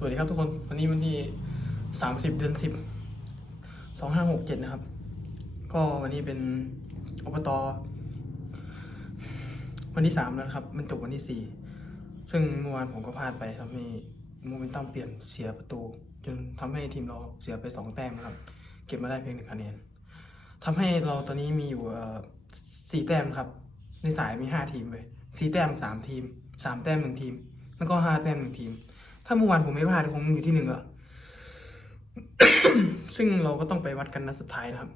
สวัสดีครับทุกคน วันนี้วันที่สามสิบเดือนสิบสองห้าหกเจ็ดนะครับ ก็วันนี้เป็นอบต วันที่สามแล้วครับ มันจบวันที่สี่ซึ่งเมื่อวานผมก็พลาดไปทำให้โมเมนตัมเปลี่ยนเสียประตู จนทำให้ทีมเราเสียไปสองแต้มนะครับ เก็บมาได้เพียงหนึ่งคะแนนทำให้เราตอนนี้มีอยู่สี่แต้มครับ ในสายมีห้าทีมเลยสี่แต้มสามทีมสามแต้มหนึ่งทีม แล้วก็ห้าแต้มหนึ่งทีม ถ้าเมื่อวานผมไม่พลาดคงอยู่ที่หนึ่งแล้วซึ่งเราก็ต้องไปวัดกันนัดสุดท้ายนะครับ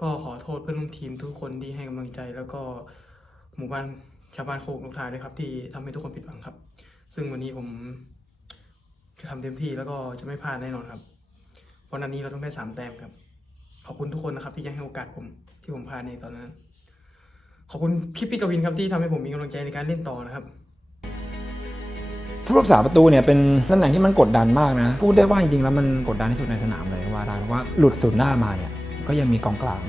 ก็ขอโทษเพื่อนร่วมทีมทุกคนที่ให้กำลังใจ แล้วก็หมู่บ้านชาวบ้านโคกลูกทาด้วยครับ ที่ทำให้ทุกคนผิดหวังครับ ซึ่งวันนี้ผมจะทำเต็มที่แล้วก็จะไม่พลาดแน่นอนครับวันนั้นนี้เราต้องได้สามแต้มครับ ขอบคุณทุกคนนะครับ ที่ยังให้โอกาสผมที่ผมพลาดในตอนนั้น ขอบคุณพี่พี่กวินครับที่ทำให้ผมมีกำลังใจในการเล่นต่อนะครับ ผู้รักษาประตูเนี่ยเป็นตำแหน่งที่มันกดดันมากนะ พูดได้ว่าจริงๆแล้วมันกดดันที่สุดในสนามเลยว่าได้เพราะว่าหลุดศูนย์หน้ามาเนี่ยก็ยังมีกองกลาง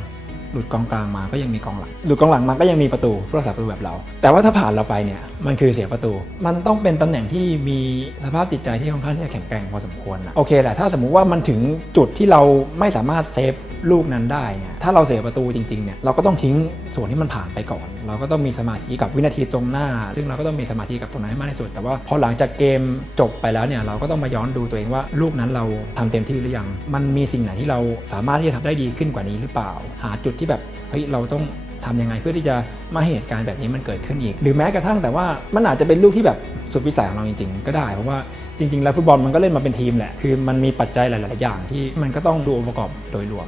หลุดกองกลางมาก็ยังมีกองหลัง หลุดกองหลังมาก็ยังมีประตูผู้รักษาประตูแบบเรา แต่ว่าถ้าผ่านเราไปเนี่ยมันคือเสียประตู มันต้องเป็นตำแหน่งที่มีสภาพจิตใจที่ค่อนข้างที่จะแข็งแกร่งพอสมควรนะโอเคแหละถ้าสมมุติว่ามันถึงจุดที่เราไม่สามารถเซฟ ลูกนั้นได้เนี่ยถ้าเราเสียประตูจริงๆเนี่ยเราก็ต้องทิ้งส่วนที่มันผ่านไปก่อน เราก็ต้องมีสมาธิกับวินาทีตรงหน้า ซึ่งเราก็ต้องมีสมาธิกับตรงนั้นให้มากที่สุด แต่ว่าพอหลังจากเกมจบไปแล้วเนี่ยเราก็ต้องมาย้อนดูตัวเองว่า ลูกนั้นเราทำเต็มที่หรือยัง มันมีสิ่งไหนที่เราสามารถที่จะทำได้ดีขึ้นกว่านี้หรือเปล่า หาจุดที่แบบเฮ้ยเราต้องทำยังไงเพื่อที่จะไม่ให้เหตุการณ์แบบนี้มันเกิดขึ้นอีก หรือแม้กระทั่งแต่ว่ามันอาจจะเป็นลูกที่แบบสุดวิสัยของเราจริง ๆ ก็ได้เพราะว่าจริง ๆ แล้วฟุตบอลมันก็เล่นมาเป็นทีมแหละ คือมันมีปัจจัยหลาย ๆ อย่างที่มันก็ต้องดูองค์ประกอบโดยรวม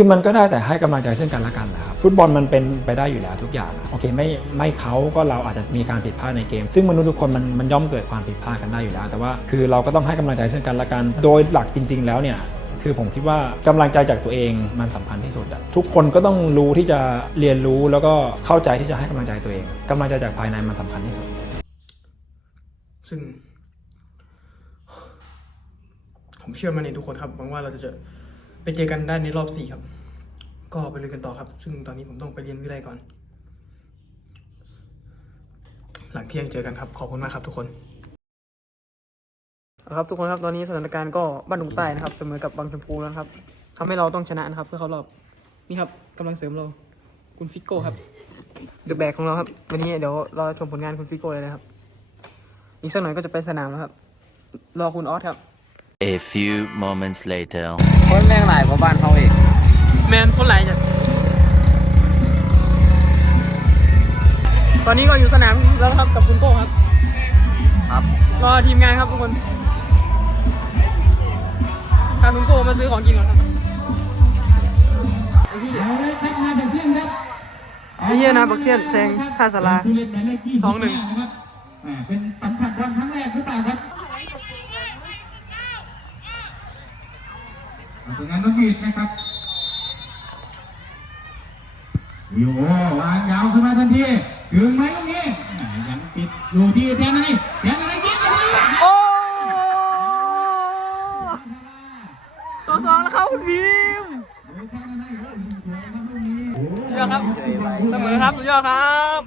คือมันก็ได้แต่ให้กำลังใจซึ่งกันและกันแหละครับฟุตบอลมันเป็นไปได้อยู่แล้วทุกอย่างโอเคไม่ไม่เขาก็เราอาจจะมีการผิดพลาดในเกม ซึ่งมนุษย์ทุกคนมันมันย่อมเกิดความผิดพลาดกันได้อยู่แล้ว แต่ว่าคือเราก็ต้องให้กำลังใจซึ่งกันและกัน โดยหลักจริง ๆ แล้วเนี่ยคือผมคิดว่ากำลังใจจากตัวเองมันสำคัญที่สุดทุกคนก็ต้องรู้ที่จะเรียนรู้แล้วก็เข้าใจที่จะให้กำลังใจตัวเองกำลังใจจากภายในมันสำคัญที่สุด ซึ่ง ผมเชื่อมั่นในทุกคนครับหวังว่าเราจะเจอ ไปเจอกันได้ในรอบสี่ครับ ก็ไปเรียนกันต่อครับ ซึ่งตอนนี้ผมต้องไปเรียนวิทยาลัยก่อน หลังเที่ยงเจอกันครับ ขอบคุณมากครับทุกคนเอาละครับทุกคนครับตอนนี้สถานการณ์ก็บ้านดุงใต้นะครับ เสมอกับบางชมพูแล้วนะครับทำให้เราต้องชนะนะครับ เพื่อเข้ารอบนี่ครับกำลังเสริมเรา คุณฟิกโก้ครับเดอะแบกของเราครับ วันนี้เดี๋ยวรอชมผลงานคุณฟิกโก้เลยนะครับ อีกสักหน่อยก็จะไปสนามแล้วครับ รอคุณออสครับ A few moments later คนแม่งหลายกว่าบ้านเขาอีกแมนคนไหลายจ้ะตอนนี้ก็อยู่สนามแล้วครับกับคุณโก้ครับ ครับ รอทีมงานครับทุกคนทางคุณโก้มาซื้อของกินก่อนครับเฮียนะพักเซียนแซงท่าสารา สองหนึ่ง ดนะครับโย่วางยาวขึ้นมาทันทีถึงไหมลูกนี้อ่ายังติดอยู่ที่แทนนั่นนี่แทนอะไรยิงกันเลยโอ้ตัวสองแล้วครับคุณพิมพ์สุดยอดครับเสมอครับสุดยอดครับ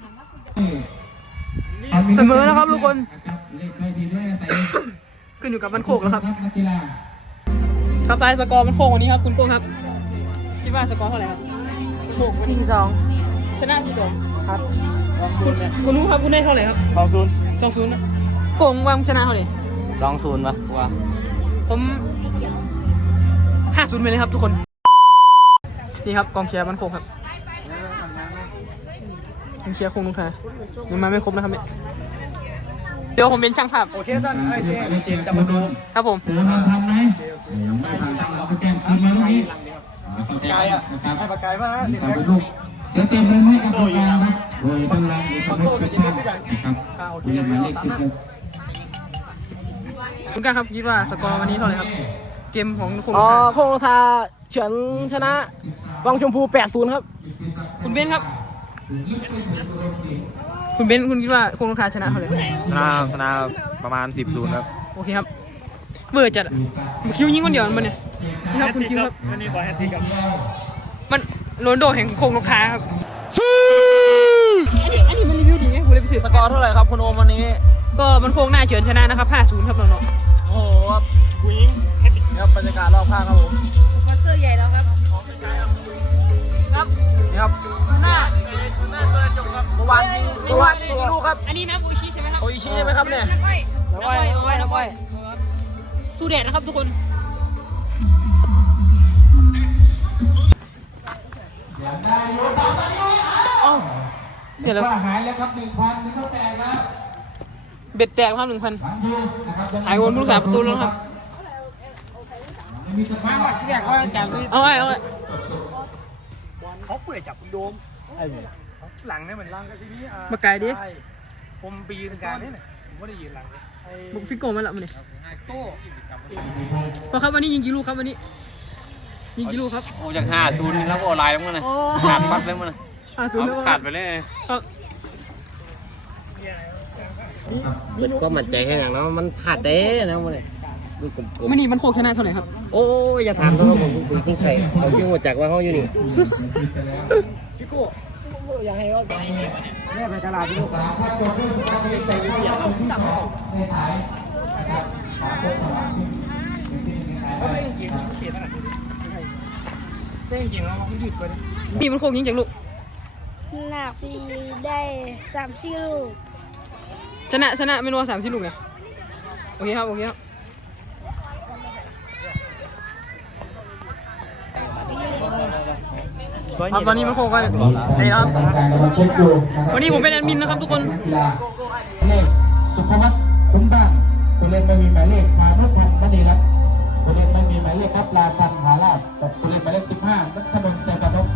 เสมอแล้วครับทุกคนเล่นไปทีด้วยอาศัยขึ้นอยู่กับมันโคกแล้วครับนักกีฬา ครับตายสกอร์มันโค้งวันนี้ครับคุณโก้ครับ คิดว่าสกอร์เท่าไหร่ครับโค้งสี่สองชนะสี่สองครับคุณคุณรู้ครับคุณได้เท่าไหร่ครับสองศูนย์สองศูนย์นะโกงวางชนะเท่าไหร่สองศูนย์ปะว่าผมห้าศูนย์ไปเลยครับทุกคน นี่ครับกองเชียร์บ้านโคกครับกองเชียร์คงลุงแพยังมาไม่ครบนะครับเนี่ย เดี๋ยวผมเป็นช่างภาพ โอเคสั้นไอ้เจมจะมามาดูดูครับผมเสือมาทันไหมยังไม่ทันตั้งเราไปแจ้งคืนมาลูกนี้อ่าเข้าใจนะครับให้ปากกายมานี่ก็เป็นลูกเสียเต็มเลยให้กับตัวกลางครับโดยกำลังเอกเวทเป็นภาพนะครับผู้เล่นหมายเลขสิบหกคุณก้าครับคิดว่าสกอร์วันนี้เท่าไหร่ครับ เกมของคงอ๋อลุงแพโคงทาเฉินชนะวังชมพู 80 ครับ คุณเบนซ์ครับ คุณเบนซ์คุณคิดว่าคงลุงแพชนะเท่าไหร่ชนะชนะประมาณสิบศูนย์ครับ โอเคครับเบื่อจัดอะคิวยิงคนเดียวมันเนี่ยนี่ครับคุณคิวครับวันนี้ขอแฮตติกครับมันโรนลโดแห่งโคงนกทาครับอันนี้มันรีวิวทีไงผมเลยไปซื้อสกอร์เท่าไหร่ครับคุณโอมวันนี้ ก็มันโค้งหน้าเฉินชนะนะครับ5-0ครับน้องโอ้โหผู้หญิงครับบรรยากาศรอบข้างครับผมมาเสื้อใหญ่แล้วครับ นี่ครับหน้าหน้าเปิดจบครับเมื่อวานยิงเมื่อวานยิงลูกครับๆอันนี้น้ำโออิชิใช่ไหมครับโออิชิใช่ไหมครับเนี่ยน้ำอ้อยน้ำอ้อยน้ำอ้อยสู้แดดนะครับทุกคนเดี๋ยวว่าหายแล้วครับหนึ่งพันมันก็แตกแล้วเบ็ดแตกครับหนึ่งพันหวังยูนะครับหายวนผู้รักษาประตูแล้วครับไม่มีสภาพแยกเขาจับเอาไว้เอาไว้ เขาเปื่อยจับโดมหลังเนี่ยเหมือนหลังกับทีนี้มาไกลดิผมไปยืนกลางนี่แหละผมไม่ได้ยืนหลังเลยไอ้บุกฟิกโก้มาแล้วมันนี่โต้พอครับวันนี้ยิงกี่ลูกครับวันนี้ ยิงกี่ลูกครับโอ้จากห้าศูนย์แล้วก็ออนไลน์แล้วมั้งนะขาดปั๊บแล้วมั้งนะห้าศูนย์แล้วขาดไปเลย ครับมันก็มั่นใจแค่อย่างนั้นมันพลาดเด้นะมันเลย ดูกลมวันนี้มันโคกชนะเท่าไหร่ครับๆโอ้ยอย่าถามตัวผมผมที่ใครเขาชื่อหัวจักว่าเขาอยู่นี่เนี่ยไปตลาดลูกหลานถ้าจบด้วยสมาธิใส่ลูกอย่างผมดังในสายนะครับฝากตัวสมัครเป็นที่ในสายนี่มันโคกยิงจากลูกหนักสีได้สามสี่ลูกชนะชนะไม่รู้ว่าสามสิบลูกไงโอเคครับโอเคครับ ครับตอนนี้มันโคกกันนี่นะครับการมาเช็คดูะครับวันนี้ผมเป็นแอดมินนะครับทุกคนเลขสุภวัฒน์คุ้มบ้านผู้เล่นไม่มีหมายเลขพานุพันธ์มณีรัตน์ผู้เล่นไม่มีหมายเลขครับราชันหาลาบแต่ผู้เล่นหมายเลขสิบห้านัทนนท์ใจกระนก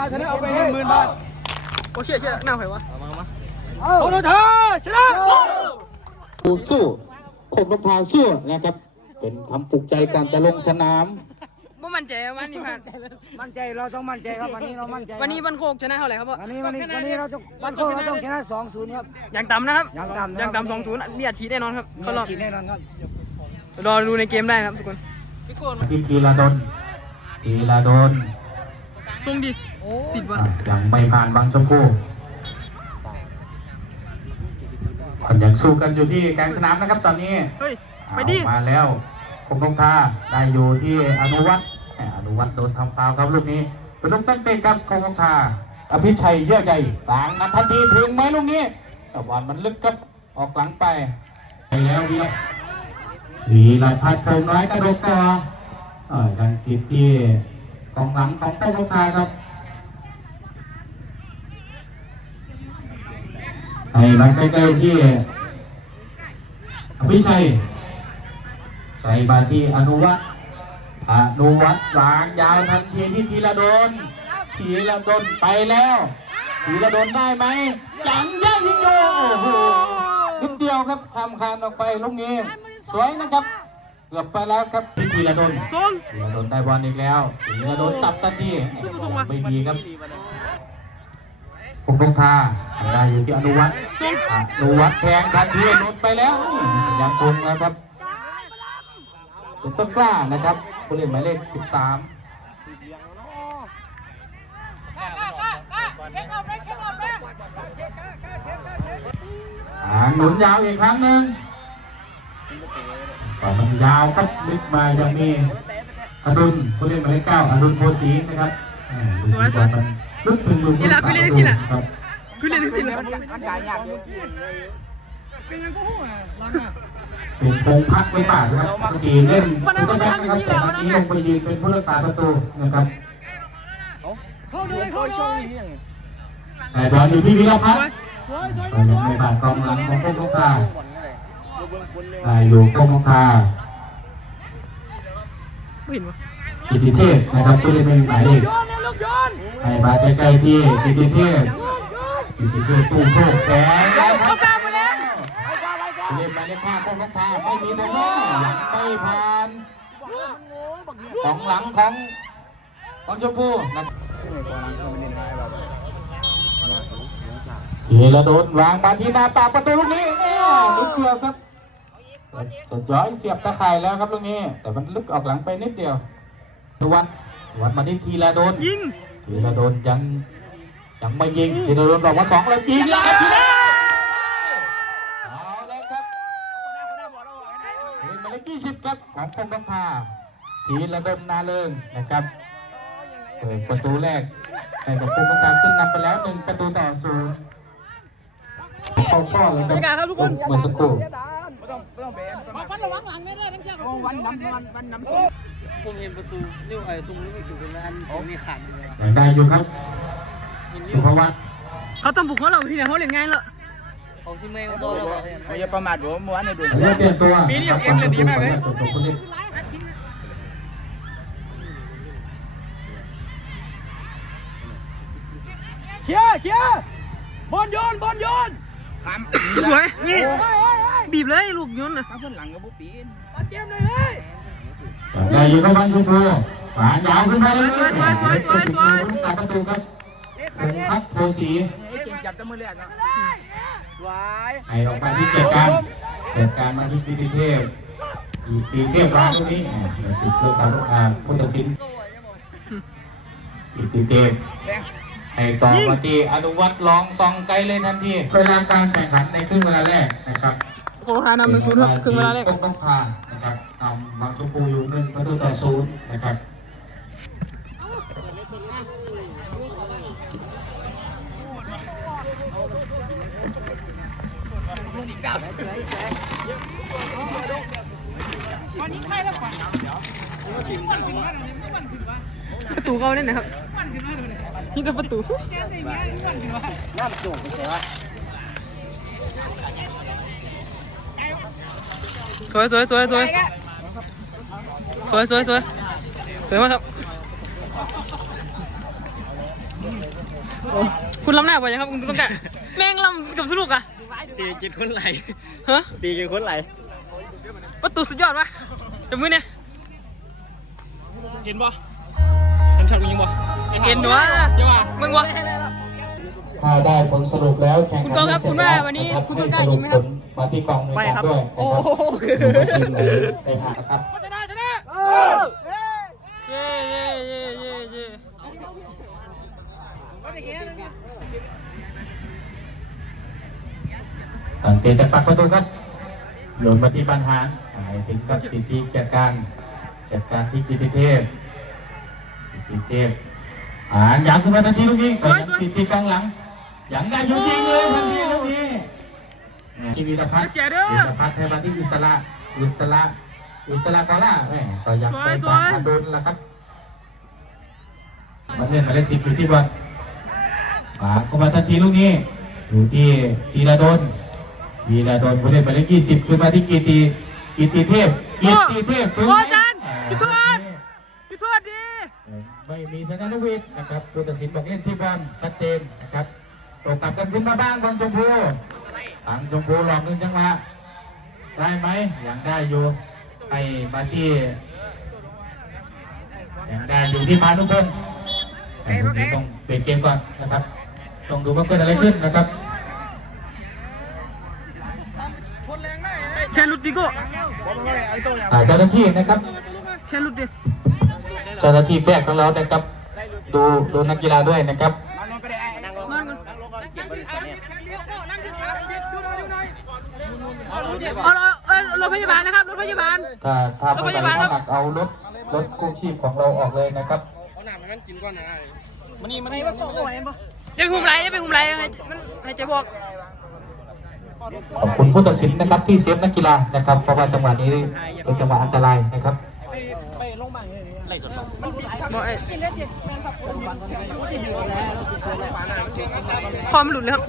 โอ้เชี่ยเชี่ยหน้าใครวะสู้สู้คนประพาสู้นะครับ เป็นคำปลุกใจการจะลงสนามบ่มั่นใจว่านี่ผ่านมั่นใจเราต้องมั่นใจครับวันนี้เรามั่นใจวันนี้มันโคกชนะเท่าไหร่ครับพ่อวันนี้วันนี้วันนี้เราจะบ้านโคกเราต้องชนะสองศูนย์ครับอย่างต่ำนะครับอย่างต่ำนะครับอย่างต่ำสองศูนย์มีอัดฉีดแน่นอนครับเข้ารอบฉีดแน่นอนครับรอดูในเกมได้นะครับทุกคนพิธีระดนทีระดนส่งดี ติดวะอะยังไม่ผ่านบางชมพู่ còn ยังสู้กันอยู่ที่กลางสนามนะครับตอนนี้เฮ้ยไปดิเอามาแล้วคงต้องท่าได้อยู่ที่อนุวัฒน์แหมอนุวัฒน์โดนทำฟาวล์ครับลูกนี้เป็นลูกเต้นเตะครับคงต้องท่าอภิชัยเยอะใจต่างมาทันทีถึงไหมลูกนี้แต่บอลมันลึกครับออกหลังไปไปแล้ววีรวีรพัฒน์พรหมน้อยกระโดดต่อเออยังติดที่กองหลังของคงต้องท่าครับ ให้มันใกล้ๆที่อภิชัย ใส่มาที่อนุวัฒน์อนุวัฒน์วางยาวทันทีที่ธีระดนธีระดนไปแล้วธีระดนได้ไหมจังย่ายิงโยโอ้นิดเดียวครับทำคานออกไปลูกนี้สวยนะครับ เกือบไปแล้วครับที่ธีระดนส่งธีระดนได้บอลอีกแล้วธีระดนสับทันทีไม่ดีครับ ผมต้องทาได้อยู่ที่อนุวัฒน์อนุวัฒน์แทงทันทีหลุดไปแล้วสัญญาณตรงแล้วครับเป็นต้นกล้านะครับผู้เล่นหมายเลข 13อ่าหนุนยาวอีกครั้งหนึ่งต่อมันยาวครับลึกมายังมีอดุลผู้เล่นหมายเลขเก้าอดุลโพสีนะครับอ่าลูก บอลมันลึกถึงลูกนี่แหละคือเล่นได้สิล่ะครับคือเล่นได้สิเลยมันกายยากอยู่เป็นพงพักไว้ป่านะครับปกติเล่นซุปเปอร์แบ็คนะครับแต่วันนี้ลงไปยืนเป็นผู้รักษาประตูนะครับแต่บอลอยู่ที่วิรพัฒน์ก็ยังไม่ผ่านกองหลังของพวกลูกค้าได้อยู่พวกลูกค้าไม่เห็นวะ กิติเทพนะครับผู้เล่นไม่มีหมายเลขให้มาใกล้ๆที่กิติเทพกิติเทพตุ้โคกแขนแล้วครับเล่นหมายเลขห้าโคกนักทาไม่มีตรงนี้ไม่ผ่านของหลังของของชมพู่นะทีละโดนวางมาที่หน้าปากประตูลูกนี้อ้ยนิดเดียวครับจะย้อยเสียบตะข่ายแล้วครับลูกนี้ แต่มันลึกออกหลังไปนิดเดียว วัดวัดมาที่ทีละโดนยิงทีละโดนยังยังไม่ยิงทีละโดนบอกว่าสองแล้วยิงแล้วครับทีละเอาเลยครับยิงมาเลขยี่สิบครับของคงต้องพาทีละโดนนาเลิงนะครับเปิดประตูแรกให้กับคงต้องพาขึ้นนำไปแล้วหนึ่งประตูต่อศูนย์เข้าข้อเลยครับบรรยากาศครับทุกคนเมื่อสักครู่ ผมเห็นประตูนิ้วไอ้ตรงนี้ไม่อยู่ตรงนั้นผมมีขันเลยยังได้อยู่ครับ สุภวัตเขาต้องบุกเขาเราที่ไหนเขาเล่นง่ายแล้วเขาซิเมย์ตัวเราเขาอย่าประมาทผมเมื่อวานในดูเริ่มเปลี่ยนตัวปีนี้เกมเล่นดีมากเลยตัวผู้เล่นเคลียร์เคลียร์บอลโยนบอลโยนสวยนี่บีบเลยลูกยนต์นะถ้าคนหลังก็บุปีนเตรียมเลยเลย ได้อยู่ครับฟันชมพูฝายาวขึ้นมาเลยสวยสวยสวยสวยสวยสามประตูครับพงพัฒน์โพสีไอ้เก่งจับต่มือแรกนะสวยให้ออกไปที่เกียรติการเกียรติการมาที่ปีเทพอีกปีเทพร้านตรงนี้ติดเครื่องสารอ่าพุทธศิลป์อีกปีเทพให้ต่อมาที่อนุวัตรลองซองไกลเลยทันทีเวลาการแข่งขันในครึ่งเวลาแรกนะครับ โอ้หานำหนึ่งศูนย์ครับครึ่งเวลาแรกต้องต้องผ่านนะครับนำบางชมพูอยู่หนึ่งประตูต่อศูนย์นะครับประตูเขาเนี่ยนะครับนี่ก็ประตู สวยสวยสวยสวยสวยสวยสวยสวยมากครับคุณล้ำหน้าไปยังครับคุณต้องการแม่งล้ำกับสนุกอะตีกินคนไหลฮะตีกินคนไหลประตูสุดยอดปะจับมือเนี่ยเห็นบ่เห็นฉากยิงบ่เห็นหนูวะมึงวะถ้าได้ผลสรุปแล้วแข่งคุณกองครับคุณว่าวันนี้คุณต้องการยิงไหมครับ มาที่กองในไม่การครับด้วยโอ้นะครับโหคือดูว่าทีมไหนได้หานะครับชนะชนะเย้เย้เย้เย้เย้ตั้งเตะจากปากประตูครับหล่นมาที่ปัญหาหายถึงกับติดที่จัดการจัดการที่กิติเทพกิติเทพอ่าอย่างขึ้นมาทันทีลูกนี้ก็ยังติดที่กองหลังอย่างได้อยู่จริงเลยทันทีลูกนี้ ที่วีรพัฒน์เสียเด้อวีรพัฒน์ให้มาที่อิสระอิสระอิสระกาล่าแม่ก็ยังไปสวยตามสวยอาโดนละครับมาเล่นหมายเลขสิบอยู่ที่บอลป่าเข้ามาทันทีลูกนี้อยู่ที่ธีรดลธีรดลผู้เล่นหมายเลขยี่สิบขึ้นมาที่กีตีกีตีเทพกีตีเทพโอ้อาจารย์จุดโทษจุดโทษดีไม่มีสนานวิทย์นะครับผู้ตัดสินบอกเล่นที่บอลชัดเจนนะครับตกกลับกันขึ้นมาบ้างบางชมพู บางชมพูหลอกหนึ่งจังหวะได้ไหมยังได้อยู่ให้มาที่ยังได้อยู่ที่พานุพงศ์แต่ลูกนี้ต้องเปลี่ยนเกมก่อนนะครับ ต้องดูว่าเกิดอะไรขึ้นนะครับแค่หลุดดิโก้อ่าเจ้าหน้าที่นะครับแค่หลุดดิเจ้าหน้าที่แพทย์ของเรานะครับ ดูดูนักกีฬาด้วยนะครับ นั่งก่อน เอาเอาเอารถพยาบาลนะครับรถพยาบาล ถ้าถ้าโรงไม่พไหวยาบาลครับหนักเอารถรถกู้ชีพของเราออกเลยนะครับอย่าไปหุมไหลอย่าไปหุมไหลให้มันให้ใจบอกขอบคุณผู้ตัดสินนะครับที่เซฟนักกีฬานะครับเพราะว่าจังหวะนี้เป็นจังหวะอันตรายนะครับ บอกไอ้คอมนหลุดเลยครับ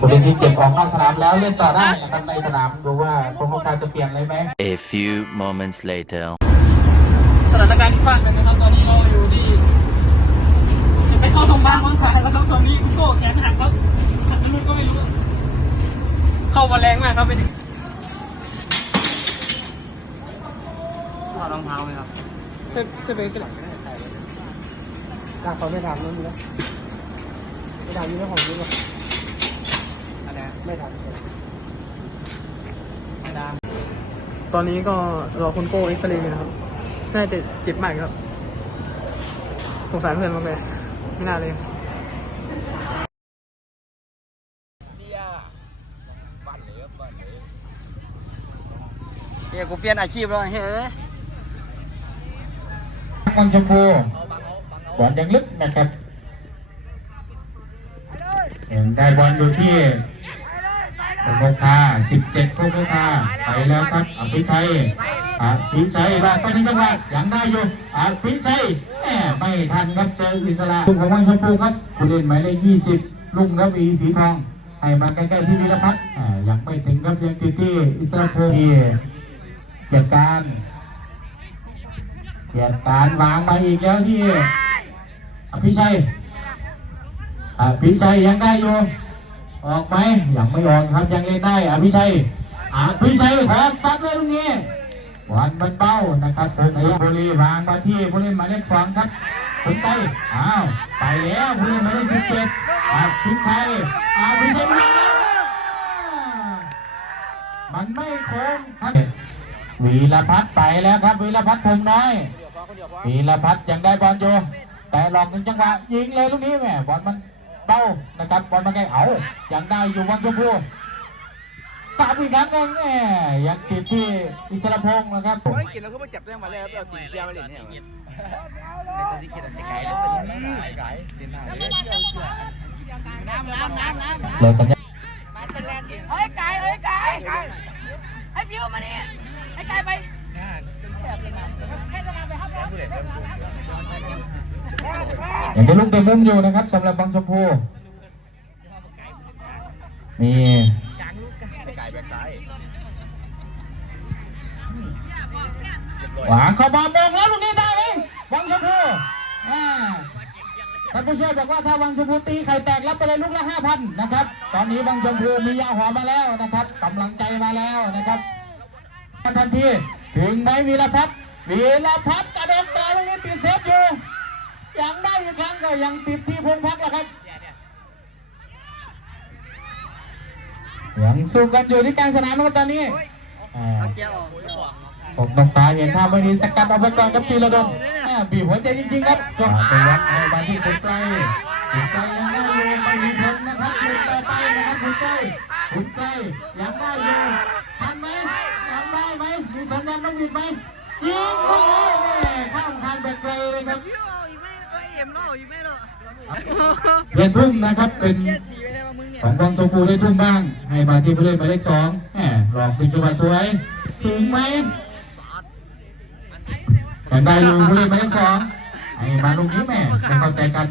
ผู้เล่นที่เจ็บออกนอกสนามแล้วเล่นต่อได้นะครับในสนามดูว่าโปรโมการจะเปลี่ยนเลยไหม A few moments later. สถานการณ์อีกฝั่งหนึ่งนะครับ ตอนนี้เราอยู่ที่จะไปเข้าโรงพยาบาลวังสายแล้วครับตอนนี้คุณโก้แขนหักครับหักนั้นก็ไม่รู้ เข้ามาแรงมากครับไปถึงถอดรองเท้าไหมครับ ใช่ใช่ไปกันหลังไม่ได้ใส่เลยตาเขาไม่ทำนั่นนะไม่ทำยี่ห้อของนี้หรออะไรไม่ทำไม่ทำตอนนี้ก็รอคุณโก้เอ็กซเรย์อยู่นะครับน่าจะเจ็บมากครับ สงสารเพื่อนมากเลยไม่น่าเลยเนี่ยกูเปลี่ยนอาชีพแล้วเฮ้ย บอลชมพูบอลยังลึกนะครับยังได้บอลอยู่ที่โคกคา17โคกคาไปแล้วครับอภิชัยอภิชัยว่าไปถึงจังหวะยังได้อยู่อภิชัยแหมไม่ทันครับเจออิสระลูกของบอลชมพูครับผู้เล่นหมายเลข20ลุงระวีสีทองให้มาใกล้ๆที่วีรพัฒน์ยังไม่ถึงครับยังติดที่อิสระพงศ์เกียรติการ เกียรติการวางมาอีกแล้วที่อภิชัยอภิชัยยังได้อยู่ ออกไหมยังไม่ออกครับยังเล่นได้อภิชัยอภิชัยขอซัดเลยตรงนี้บอลมันเป้านะครับผมไอ้บุรีวางมาที่ผู้เล่นหมายเลขสองครับคุณไตอ้าวไปแล้วผู้เล่นหมายเลขสิบเจ็ดอภิชัยอภิชัยมันไม่คงครับวีรพัฒน์ไปแล้วครับวีรพัฒน์พรมน้อย วีรพัฒน์ยังได้บอลอยู่แต่หลอกหนึ่งจังหวะยิงเลยลูกนี้แหม่บอลมันเบ้านะครับบอลมันไกลเอายังได้อยู่บอลชมพูสามอีกครั้งหนึงแหม่ยังติดที่อิสระพงศ์นะครับโอ้ยกินแล้วก็มาจับได้มาแล้วเอาตีเชียร์มาเล่นเนี่ยน้ำน้ำน้ำน้ำเราสัญญาเฮ้ยไก่เฮ้ยไก่ให้ฟิวมานี่ให้ไก่ไป ให้สนามไปครับยังจะลุกเต็มมุมอยู่นะครับสำหรับบอลชมพูนี่หวางเข้ามามองแล้วลูกนี้ได้ไหมวังชมพูท่านผู้ช่วยบอกว่าถ้าวังชมพูตีไข่แตกรับไปเลยลูกละห้าพันนะครับ ตอนนี้วังชมพูมียาหอมมาแล้วนะครับกำลังใจมาแล้วนะครับทันที ถึงไหมวีรพัฒน์วีรพัฒน์กระโดดต่อลูกนี้ตีเซฟอยู่ยังได้อีกครั้งก็ยังติดที่พงพักแล้วครับยังสู้กันอยู่ที่กลางสนามนะครับตอนนี้อ่าผมต้องตาเห็นท่าไม่ดีสกัดเอาไปก่อนครับทีละดงอ่าบีบหัวใจจริงๆครับจบไปวัดในบานที่คุณไกลคุณไกลยังได้อยู่ไม่มีผลนะครับลุยต่อไปนะครับคุณไกลคุณไกลยังได้อยู่ทันไหมยังได้ไหมมี สัญญาณต้องบิดไหมยิงโอ้โหแม่ข้ามคานไปไกลเลยครับเล่นทุ่มนะครับเป็นของกองโซฟูได้ทุ่มบ้าง ให้มาที่ผู้เล่นหมายเลขสองแหมหลอกดึงจังหวะสวยถึงไหมยังได้อยู่ผู้เล่นหมายเลขสองไอ้มาลูกนี้แม่ไม่เข้าใจกัน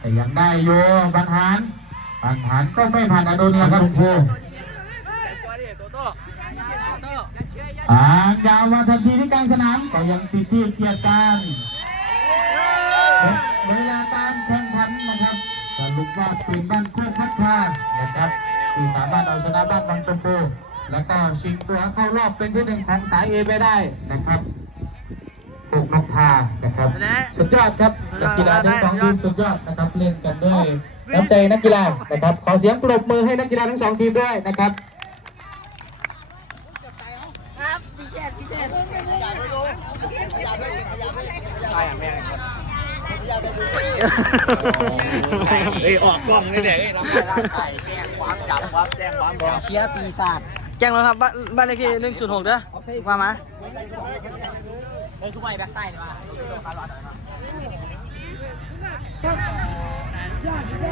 แต่ยังได้อยู่บรรหารบรรหารก็ไม่ผ่านอดุลแล้วครับคุณค รูอ่างยาวมาทันทีที่กลางสนามก็ยังติดที่เกียรติการเวลาการแข่งขันนะครับสรุปว่าเป็นบ้านคู่พัฒนานะครับที่สามารถเอาชนะบ้านบางชมพูแล้วก็ชิงตัวเข้ารอบเป็นที่หนึ่งของสายเอไปได้นะครับปลูกนกทานะครับ สุดยอดครับนักกีฬาทั้งสองทีมสุดยอดนะครับเล่นกันด้วยน้ำใจนักกีฬานะครับ ขอเสียงปรบมือให้นักกีฬาทั้งสองทีมด้วยนะครับครับสีแสดสีแสด เอ้ยออกกล้องเลยเด็กน้ำลายร่างกายแจ้งความจับความแจ้งความบอกเชียร์ปีศาจแจ้งแล้วครับบ้านบ้านเลขที่หนึ่งศูนย์หกเด้อว่ามาไอ้ทุกใบแบ็คไซด์มา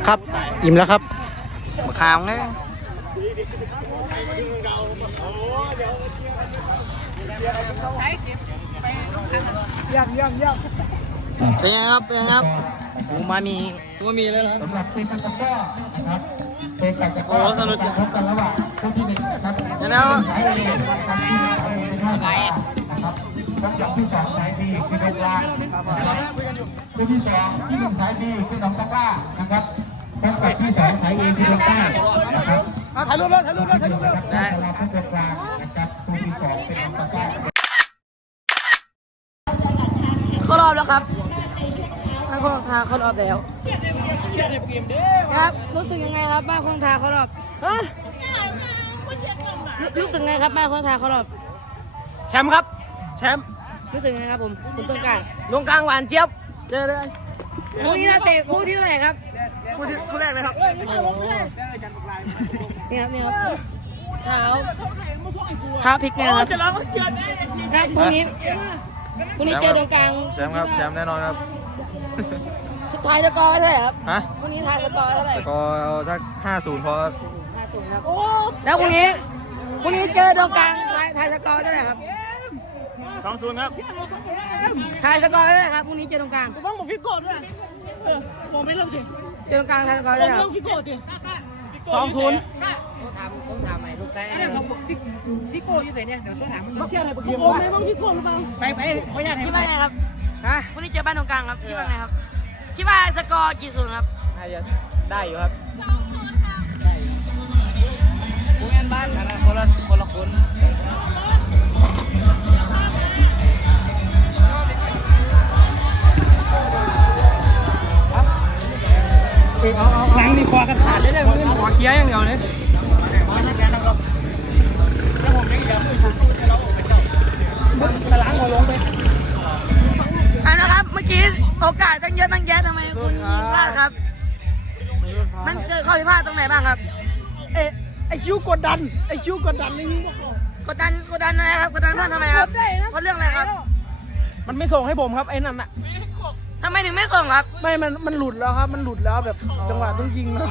ครับอิ่มแล้วครับมะขามไง เป็นยังไงครับ เป็นยังไงครับอูมามีตัวมีเลยเหรอสำหรับเซกันตะกร้อนะครับเซกันตะกร้อโอ้สนุกการพบกันระหว่างคู่ที่หนึ่งนะครับเดี๋ยวนะสายเอนะครับที่สายเอเป็นท่าสายนะครับพบกับที่สองสายบีคือดงลางนะครับคู่ที่สองที่หนึ่งสายบีคือหนองตะกร้านะครับพบกับที่สองสายเอคือดงต้านะครับถ่ายรูปแล้วถ่ายรูปแล้วถ่ายรูปแล้วได้สลับผู้กลางนะครับคู่ที่สองเป็นหนองตะกร้า เข้ารอบแล้วครับบ้านคลองทาเข้ารอบแล้วครับ รู้สึกยังไงครับบ้านคลองทาเข้ารอบรู้รู้สึกไงครับบ้านคลองทาเข้ารอบ แชมป์ครับ แชมป์รู้สึกยังไงครับผมคุณต้นกล้าลงกลางหวานเจี๊ยบ เจอเลยคู่นี้เราเตะคู่ที่เท่าไหร่ครับคู่ที่คู่แรกเลยครับนี่ครับนี่ครับเท้าเท้าพลิกเนี่ยนะครับครับพรุ่งนี้ พรุ่งนี้เจอตรงกลางแชมป์ครับแชมป์แน่นอนครับ สุดท้ายสกอร์เท่าไหร่ครับฮะพรุ่งนี้ทายสกอร์เท่าไหร่ก็เอาสักห้าศูนย์พอครับห้าศูนย์ครับแล้วพรุ่งนี้พรุ่งนี้เจอตรงกลางทายทายสกอร์เท่าไหร่ครับสองศูนย์ครับทายสกอร์เท่าไหร่ครับพรุ่งนี้เจอตรงกลางบ้างผมฟิโก้ด้วยผมไม่เริ่มดิเจอตรงกลางทายสกอร์เท่าไหร่ครับฟิโก้ดิสอง พี่โก้อยู่ไหนเนี่ยเดี๋ยวต้องถามมึงเที่ยวอะไรผมไม่บ้างฟิโก้หรือเปล่าไปไปไปยันคิดว่าไงครับฮะพรุ่งนี้เจอบ้านตรงกลางครับคิดว่าไงครับคิดว่าสกอร์กี่ศูนย์ครับน่าจะได้อยู่ครับผู้งานบ้านคนละคนละคนหลังนี่คอกันขาดได้เลยมันขอเคลียร์อย่างเดียวเลย อันนะครับเมื่อกี้โอกาสตั้งเยอะตั้งแยะทำไมคุณยิงพลาดครับ มันเกิดข้อผิดพลาดตรงไหนบ้างครับ เอะไอคิวกดดันไอคิวกดดันนี่ยิงบ่เข้ากดดันกดดันอะไรครับกดดันเพื่อนทำไมครับเพราะเรื่องอะไรครับ มันไม่ส่งให้ผมครับไอ้นั่นอะทำไมถึงไม่ส่งครับ ไม่ มัน มันหลุดแล้วครับ มันหลุดแล้วแบบจังหวะต้องยิงแล้ว